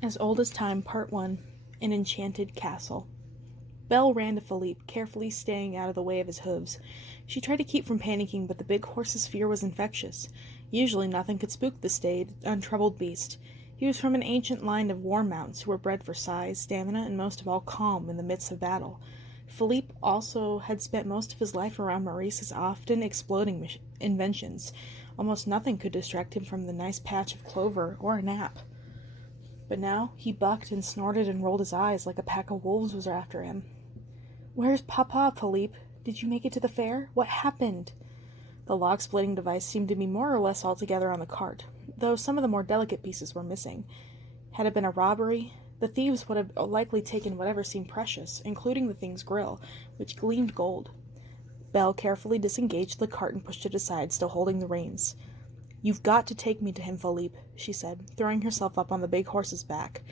As Old as Time, Part 1, An Enchanted Castle. Belle ran to Philippe, carefully staying out of the way of his hooves. She tried to keep from panicking, but the big horse's fear was infectious. Usually nothing could spook the staid, untroubled beast. He was from an ancient line of war mounts who were bred for size, stamina, and most of all calm in the midst of battle. Philippe also had spent most of his life around Maurice's often exploding inventions. Almost nothing could distract him from the nice patch of clover or a nap. But now he bucked and snorted and rolled his eyes like a pack of wolves was after him. "Where's Papa, Philippe? Did you make it to the fair? What happened?" The log-splitting device seemed to be more or less altogether on the cart, though some of the more delicate pieces were missing. Had it been a robbery, the thieves would have likely taken whatever seemed precious, including the thing's grill, which gleamed gold. Belle carefully disengaged the cart and pushed it aside, still holding the reins. "You've got to take me to him, Philippe," she said, throwing herself up on the big horse's back.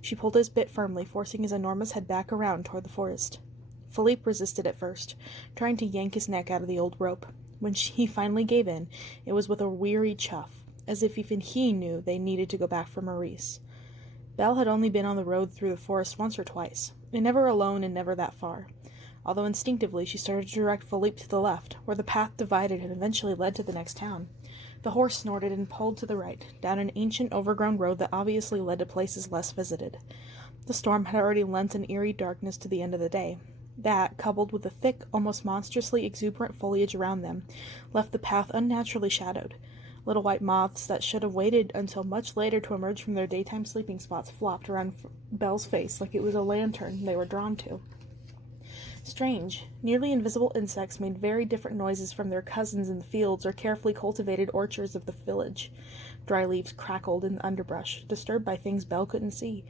She pulled his bit firmly, forcing his enormous head back around toward the forest. Philippe resisted at first, trying to yank his neck out of the old rope. When he finally gave in, it was with a weary chuff, as if even he knew they needed to go back for Maurice. Belle had only been on the road through the forest once or twice, and never alone and never that far, although instinctively she started to direct Philippe to the left, where the path divided and eventually led to the next town. The horse snorted and pulled to the right, down an ancient, overgrown road that obviously led to places less visited. The storm had already lent an eerie darkness to the end of the day. That, coupled with the thick, almost monstrously exuberant foliage around them, left the path unnaturally shadowed. Little white moths that should have waited until much later to emerge from their daytime sleeping spots flopped around Belle's face like it was a lantern they were drawn to. Strange, nearly invisible insects made very different noises from their cousins in the fields or carefully cultivated orchards of the village. Dry leaves crackled in the underbrush, disturbed by things Belle couldn't see.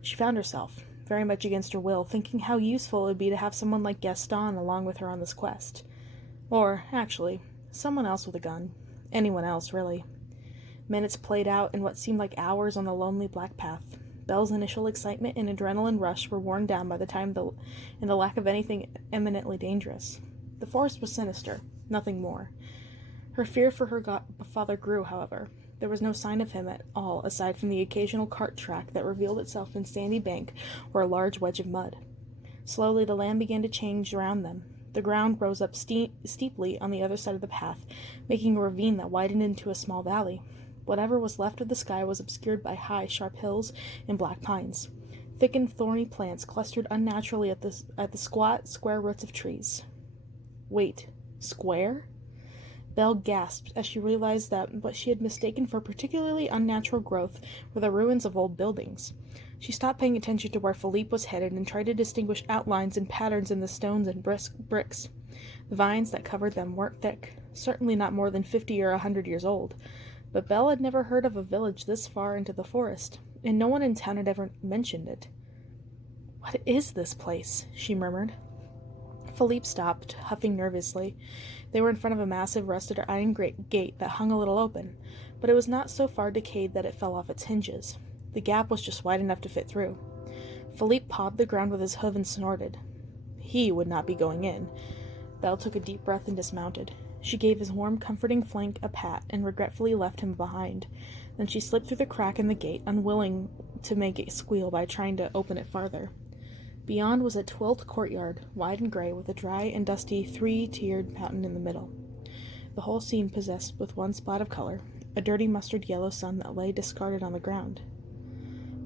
She found herself, very much against her will, thinking how useful it would be to have someone like Gaston along with her on this quest. Or, actually, someone else with a gun. Anyone else, really. Minutes played out in what seemed like hours on the lonely black path. Belle's initial excitement and adrenaline rush were worn down by the time in the lack of anything eminently dangerous. The forest was sinister, nothing more. Her fear for her father grew, however. There was no sign of him at all, aside from the occasional cart track that revealed itself in sandy bank or a large wedge of mud. Slowly the land began to change around them. The ground rose up steeply on the other side of the path, making a ravine that widened into a small valley. Whatever was left of the sky was obscured by high, sharp hills and black pines. Thick and thorny plants clustered unnaturally at the squat, square roots of trees. Wait, square? Belle gasped as she realized that what she had mistaken for particularly unnatural growth were the ruins of old buildings. She stopped paying attention to where Philippe was headed and tried to distinguish outlines and patterns in the stones and bricks. The vines that covered them weren't thick, certainly not more than 50 or 100 years old. But Belle had never heard of a village this far into the forest, and no one in town had ever mentioned it. "What is this place?" she murmured. Philippe stopped, huffing nervously. They were in front of a massive rusted iron gate that hung a little open, but it was not so far decayed that it fell off its hinges. The gap was just wide enough to fit through. Philippe pawed the ground with his hoof and snorted. He would not be going in. Belle took a deep breath and dismounted. She gave his warm, comforting flank a pat and regretfully left him behind. Then she slipped through the crack in the gate, unwilling to make it squeal by trying to open it farther. Beyond was a twilit courtyard, wide and gray, with a dry and dusty three-tiered fountain in the middle. The whole scene possessed with one spot of color, a dirty mustard yellow sun that lay discarded on the ground.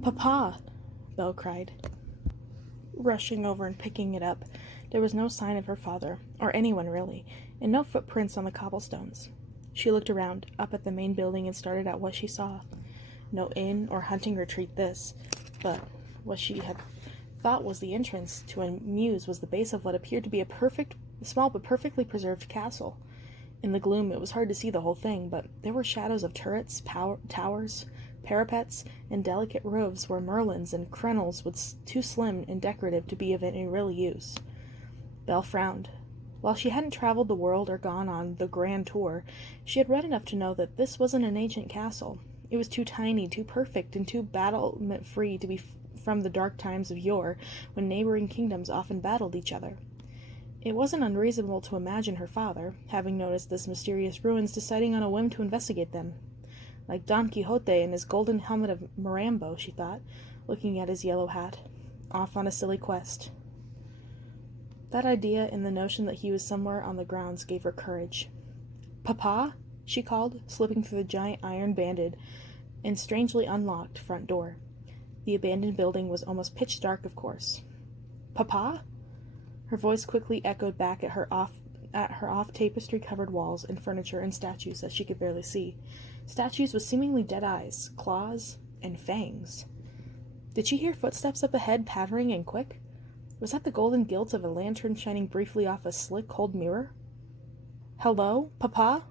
"Papa!" Belle cried. Rushing over and picking it up, there was no sign of her father, or anyone really, and no footprints on the cobblestones. She looked around, up at the main building, and started at what she saw. No inn or hunting retreat this, but what she had thought was the entrance to a mews was the base of what appeared to be a small but perfectly preserved castle. In the gloom it was hard to see the whole thing, but there were shadows of turrets, towers, parapets, and delicate roofs where merlins and crenels were too slim and decorative to be of any real use. Belle frowned. While she hadn't traveled the world or gone on the grand tour, she had read enough to know that this wasn't an ancient castle. It was too tiny, too perfect, and too battlement-free to be from the dark times of yore, when neighboring kingdoms often battled each other. It wasn't unreasonable to imagine her father, having noticed this mysterious ruins, deciding on a whim to investigate them. Like Don Quixote in his golden helmet of Marambo, she thought, looking at his yellow hat. Off on a silly quest. That idea and the notion that he was somewhere on the grounds gave her courage. "Papa?" she called, slipping through the giant iron-banded and strangely unlocked front door. The abandoned building was almost pitch dark, of course. "Papa?" Her voice quickly echoed back at her off tapestry-covered walls and furniture and statues that she could barely see. Statues with seemingly dead eyes, claws, and fangs. Did she hear footsteps up ahead, pattering and quick? Was that the golden gilt of a lantern shining briefly off a slick, cold mirror? "Hello, Papa?"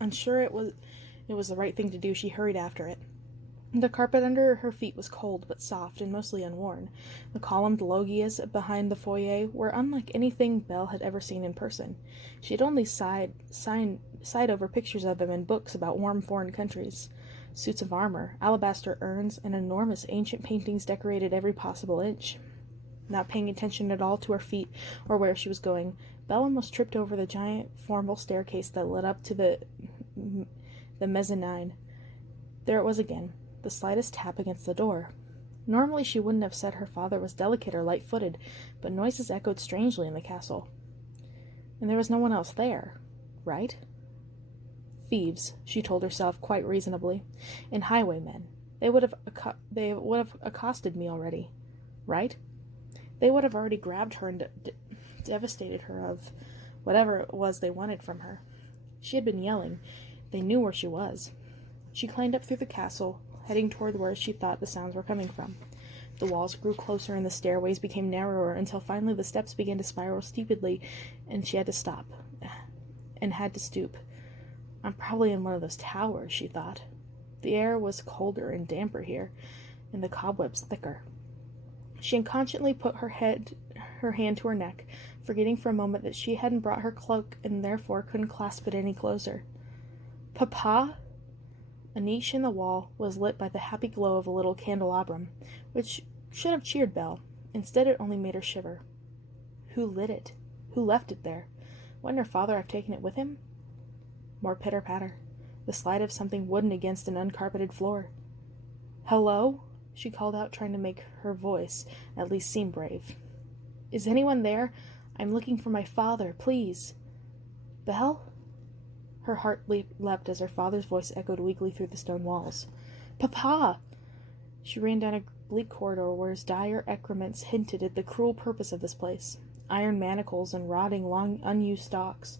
Unsure it was the right thing to do, she hurried after it. The carpet under her feet was cold but soft and mostly unworn. The columned loggias behind the foyer were unlike anything Belle had ever seen in person. She had only sighed over pictures of them in books about warm foreign countries. Suits of armor, alabaster urns, and enormous ancient paintings decorated every possible inch. Not paying attention at all to her feet or where she was going, Belle almost tripped over the giant formal staircase that led up to the mezzanine. There it was again, the slightest tap against the door. Normally she wouldn't have said her father was delicate or light-footed, but noises echoed strangely in the castle. And there was no one else there, right? Thieves, she told herself quite reasonably, and highwaymen. They would have accosted me already, right? They would have already grabbed her and devastated her of whatever it was they wanted from her. She had been yelling. They knew where she was. She climbed up through the castle, heading toward where she thought the sounds were coming from. The walls grew closer and the stairways became narrower until finally the steps began to spiral stupidly and she had to stop and had to stoop. I'm probably in one of those towers, she thought. The air was colder and damper here, and the cobwebs thicker. She unconsciously put her hand to her neck, forgetting for a moment that she hadn't brought her cloak and therefore couldn't clasp it any closer. "Papa?" A niche in the wall was lit by the happy glow of a little candelabrum, which should have cheered Belle. Instead, it only made her shiver. Who lit it? Who left it there? Wouldn't her father have taken it with him? More pitter-patter. The slide of something wooden against an uncarpeted floor. "Hello?" she called out, trying to make her voice at least seem brave. "Is anyone there? I'm looking for my father, please." "Belle?" Her heart leapt as her father's voice echoed weakly through the stone walls. "Papa!" She ran down a bleak corridor where dire excrements hinted at the cruel purpose of this place. Iron manacles and rotting, long, unused stalks.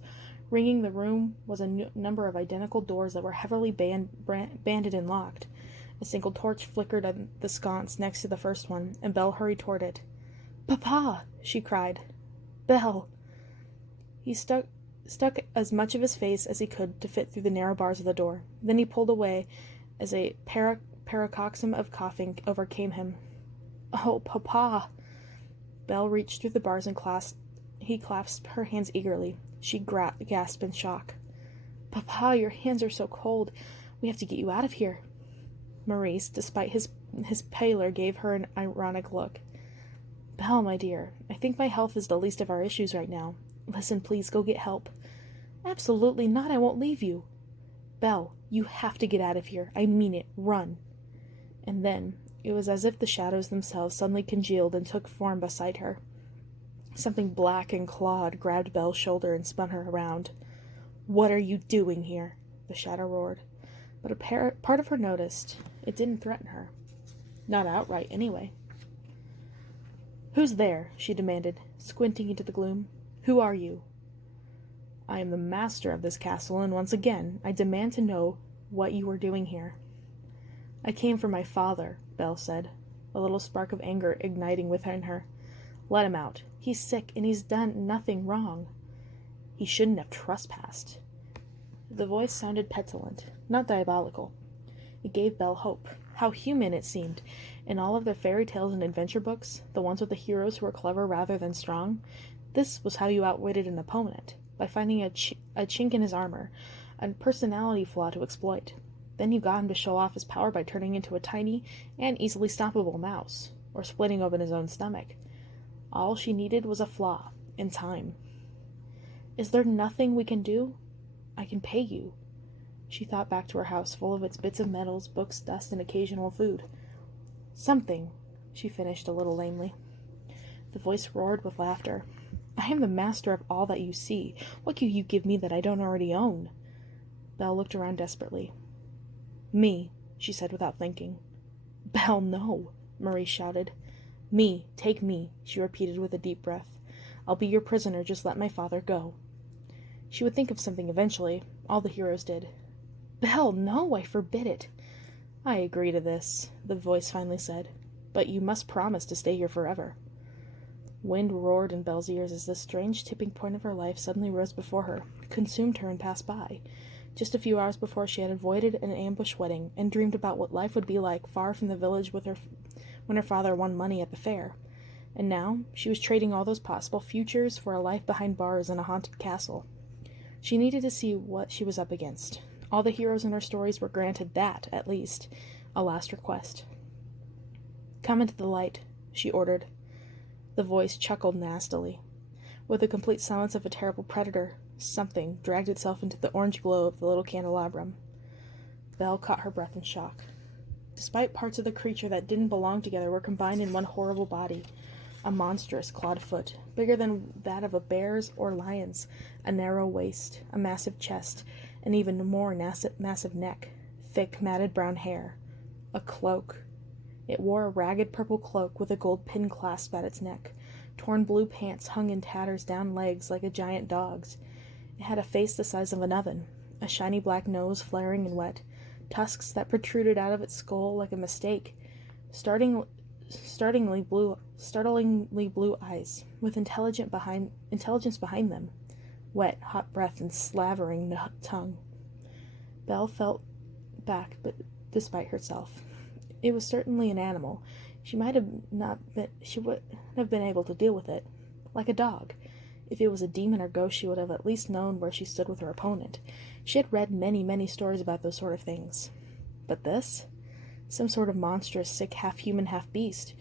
Ringing the room was a number of identical doors that were heavily banded and locked. A single torch flickered on the sconce next to the first one, and Belle hurried toward it. "Papa!" she cried. "Belle!" He stuck as much of his face as he could to fit through the narrow bars of the door. Then he pulled away as a paroxysm of coughing overcame him. "Oh, Papa!" Belle reached through the bars and he clasped her hands eagerly. She gasped in shock. "Papa, your hands are so cold. We have to get you out of here." Maurice, despite his pallor, gave her an ironic look. "Belle, my dear, I think my health is the least of our issues right now. Listen, please, go get help." "Absolutely not, I won't leave you." "Belle, you have to get out of here. I mean it. Run." And then, it was as if the shadows themselves suddenly congealed and took form beside her. Something black and clawed grabbed Belle's shoulder and spun her around. "What are you doing here?" the shadow roared. But a part of her noticed. It didn't threaten her. Not outright, anyway. "Who's there?" she demanded, squinting into the gloom. "Who are you?" "I am the master of this castle, and once again, I demand to know what you are doing here." "I came for my father," Belle said, a little spark of anger igniting within her. "Let him out. He's sick, and he's done nothing wrong." "He shouldn't have trespassed." The voice sounded petulant, not diabolical. It gave Belle hope. How human it seemed. In all of their fairy tales and adventure books, the ones with the heroes who were clever rather than strong, this was how you outwitted an opponent, by finding a chink in his armor, a personality flaw to exploit. Then you got him to show off his power by turning into a tiny and easily stoppable mouse, or splitting open his own stomach. All she needed was a flaw, and time. "Is there nothing we can do? I can pay you." She thought back to her house, full of its bits of metals, books, dust, and occasional food. Something, she finished a little lamely. The voice roared with laughter. I am the master of all that you see. What can you give me that I don't already own? Belle looked around desperately. Me, she said without thinking. Belle, no, Maurice shouted. Me, take me, she repeated with a deep breath. I'll be your prisoner, just let my father go. She would think of something eventually. All the heroes did. Belle, no, I forbid it. I agree to this, the voice finally said. But you must promise to stay here forever. Wind roared in Belle's ears as this strange tipping point of her life suddenly rose before her, consumed her, and passed by. Just a few hours before, she had avoided an ambush wedding and dreamed about what life would be like far from the village when her father won money at the fair. And now she was trading all those possible futures for a life behind bars in a haunted castle. She needed to see what she was up against. All the heroes in her stories were granted that, at least, a last request. Come into the light, she ordered. The voice chuckled nastily. With the complete silence of a terrible predator, something dragged itself into the orange glow of the little candelabrum. Belle caught her breath in shock. Despite parts of the creature that didn't belong together were combined in one horrible body, a monstrous clawed foot, bigger than that of a bear's or lion's, a narrow waist, a massive chest, an even more massive neck, thick, matted brown hair. A cloak. It wore a ragged purple cloak with a gold pin clasp at its neck. Torn blue pants hung in tatters down legs like a giant dog's. It had a face the size of an oven, a shiny black nose flaring and wet, tusks that protruded out of its skull like a mistake, startlingly blue eyes, with intelligence behind them, wet, hot breath and slavering tongue. Belle felt back, but despite herself. It was certainly an animal. She would have been able to deal with it, like a dog. If it was a demon or ghost, she would have at least known where she stood with her opponent. She had read many, many stories about those sort of things. But this? Some sort of monstrous, sick, half-human, half-beast.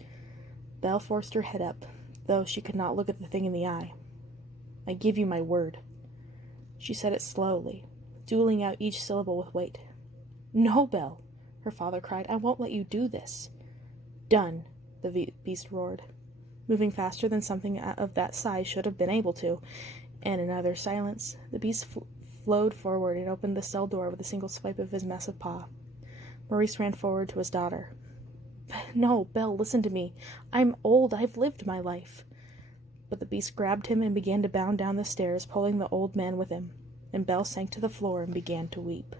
Belle forced her head up, though she could not look at the thing in the eye. I give you my word. She said it slowly, dueling out each syllable with weight. No, Belle, her father cried. I won't let you do this. Done, the beast roared, moving faster than something of that size should have been able to, and in utter silence, the beast flowed forward and opened the cell door with a single swipe of his massive paw. Maurice ran forward to his daughter. No, Belle, listen to me. I'm old. I've lived my life. But the beast grabbed him and began to bound down the stairs, pulling the old man with him, and Belle sank to the floor and began to weep.